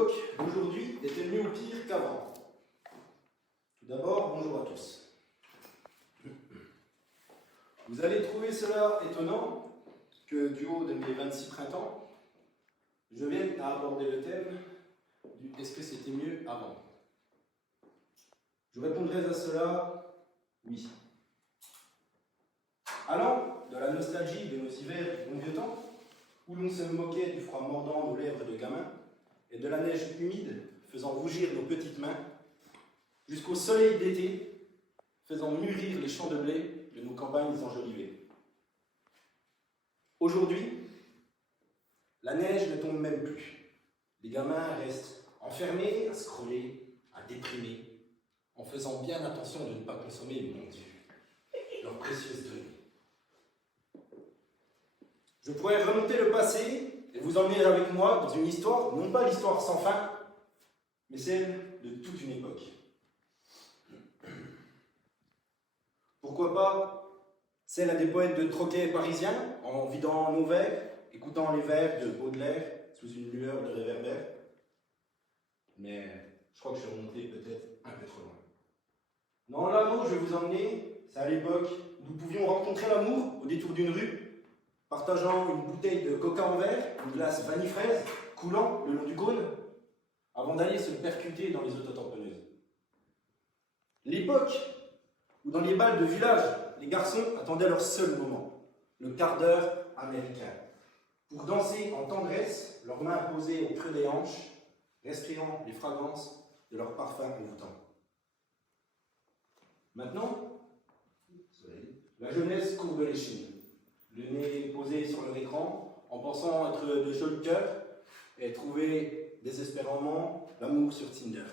l'époque d'aujourd'hui était mieux ou pire qu'avant? Tout d'abord, bonjour à tous. Vous allez trouver cela étonnant que du haut de mes 26 printemps, je vienne à aborder le thème du « est-ce que c'était mieux avant ?» Je répondrai à cela oui. Allant de la nostalgie de nos hivers du bon vieux temps, où l'on se moquait du froid mordant nos lèvres de gamin, et de la neige humide faisant rougir nos petites mains, jusqu'au soleil d'été faisant mûrir les champs de blé de nos campagnes enjolivées. Aujourd'hui, la neige ne tombe même plus. Les gamins restent enfermés à scroller, à déprimer, en faisant bien attention de ne pas consommer, mon Dieu, leurs précieuses données. Je pourrais remonter le passé et vous emmener avec moi dans une histoire, non pas l'histoire sans fin, mais celle de toute une époque. Pourquoi pas celle à des poètes de troquet parisiens, en vidant nos verres, écoutant les vers de Baudelaire sous une lueur de réverbère. Mais je crois que je suis remonté peut-être un peu trop loin. Non, là où je vais vous emmener, c'est à l'époque où nous pouvions rencontrer l'amour au détour d'une rue, partageant une bouteille de coca en verre, une glace vanille-fraise, coulant le long du cône, avant d'aller se percuter dans les autotamponneuses. L'époque où dans les bals de village, les garçons attendaient leur seul moment, le quart d'heure américain, pour danser en tendresse, leurs mains posées au creux des hanches, respirant les fragrances de leurs parfums envoûtants. Maintenant, la jeunesse courbe l'échine, le nez posé sur leur écran, en pensant être de jolis cœurs et trouver désespérément l'amour sur Tinder.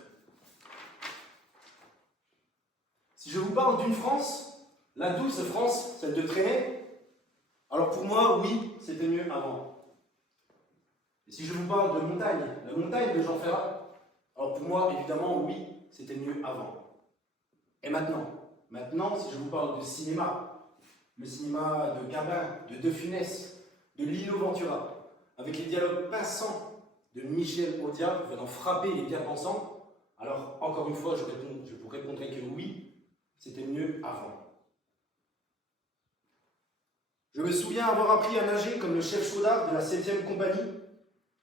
Si je vous parle d'une France, la douce France, celle de traîner, alors pour moi, oui, c'était mieux avant. Et si je vous parle de montagne, la montagne de Jean Ferrat, alors pour moi, évidemment, oui, c'était mieux avant. Et maintenant, si je vous parle de cinéma, le cinéma de Gabin, de De Funès, de Lino Ventura, avec les dialogues pinçants de Michel Audiard venant frapper les bien-pensants, alors encore une fois, je vous répondrai que oui, c'était mieux avant. Je me souviens avoir appris à nager comme le chef chaudard de la 7e compagnie.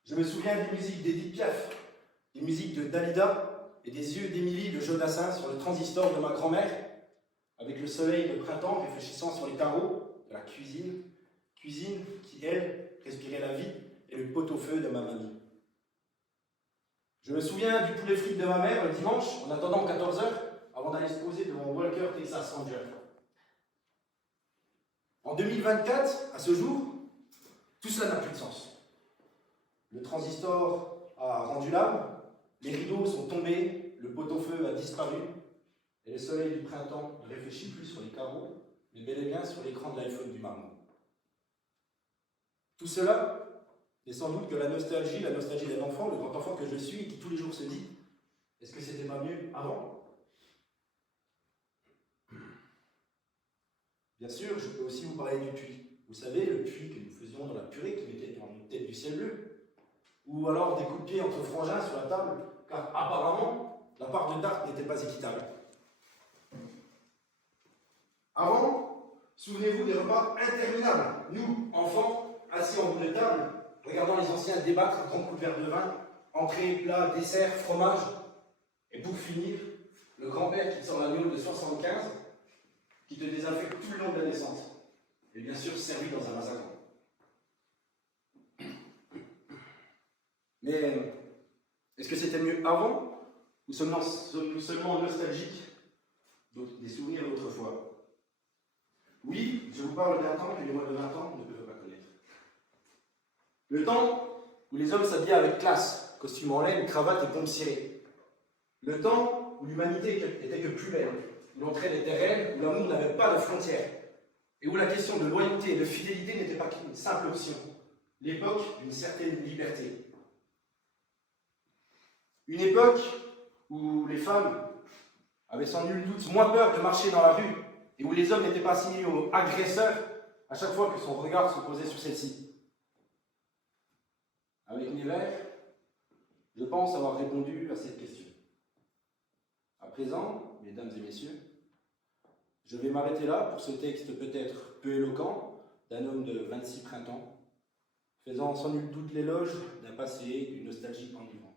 Je me souviens des musiques d'Edith Piaf, des musiques de Dalida et des yeux d'Émilie de Jodassin sur le transistor de ma grand-mère, avec le soleil de printemps réfléchissant sur les carreaux de la cuisine qui, elle, respirait la vie et le pot-au-feu de ma mamie. Je me souviens du poulet frit de ma mère le dimanche, en attendant 14 h, avant d'aller se poser devant Walker Texas Ranger. En 2024, à ce jour, tout cela n'a plus de sens. Le transistor a rendu l'âme, les rideaux sont tombés, le pot-au-feu a disparu, et le soleil du printemps ne réfléchit plus sur les carreaux, mais bel et bien sur l'écran de l'iPhone du marmot. Tout cela est sans doute que la nostalgie d'un enfant, le grand enfant que je suis, qui tous les jours se dit « Est-ce que c'était pas mieux avant ?» Bien sûr, je peux aussi vous parler du puits. Vous savez, le puits que nous faisions dans la purée qui mettait en une tête du ciel bleu. Ou alors des coups de pied entre frangins sur la table, car apparemment, la part de tarte n'était pas équitable. Avant, souvenez-vous des repas interminables. Nous, enfants, assis en bout de table, regardant les anciens débattre un grand coup de verre de vin, entrée, plat, dessert, fromage. Et pour finir, le grand-père qui te sort l'agneau de 75, qui te désinfecte tout le long de la descente. Et bien sûr, servi dans un mazagran. Mais est-ce que c'était mieux avant, ou seulement nostalgique des souvenirs d'autrefois? Oui, je vous parle d'un temps que les moins de 20 ans ne peuvent pas connaître. Le temps où les hommes s'habillaient avec classe, costume en laine, cravate et pompe cirée. Le temps où l'humanité était que plus belle, où l'entraide était réelle, où l'amour n'avait pas de frontières, et où la question de loyauté et de fidélité n'était pas qu'une simple option. L'époque d'une certaine liberté. Une époque où les femmes avaient sans nul doute moins peur de marcher dans la rue, et où les hommes n'étaient pas assimilés aux agresseurs à chaque fois que son regard se posait sur celle-ci. Avec Nevers, Je pense avoir répondu à cette question. À présent, mesdames et messieurs, je vais m'arrêter là pour ce texte peut-être peu éloquent d'un homme de 26 printemps, faisant sans nul doute l'éloge d'un passé, d'une nostalgie enivrante.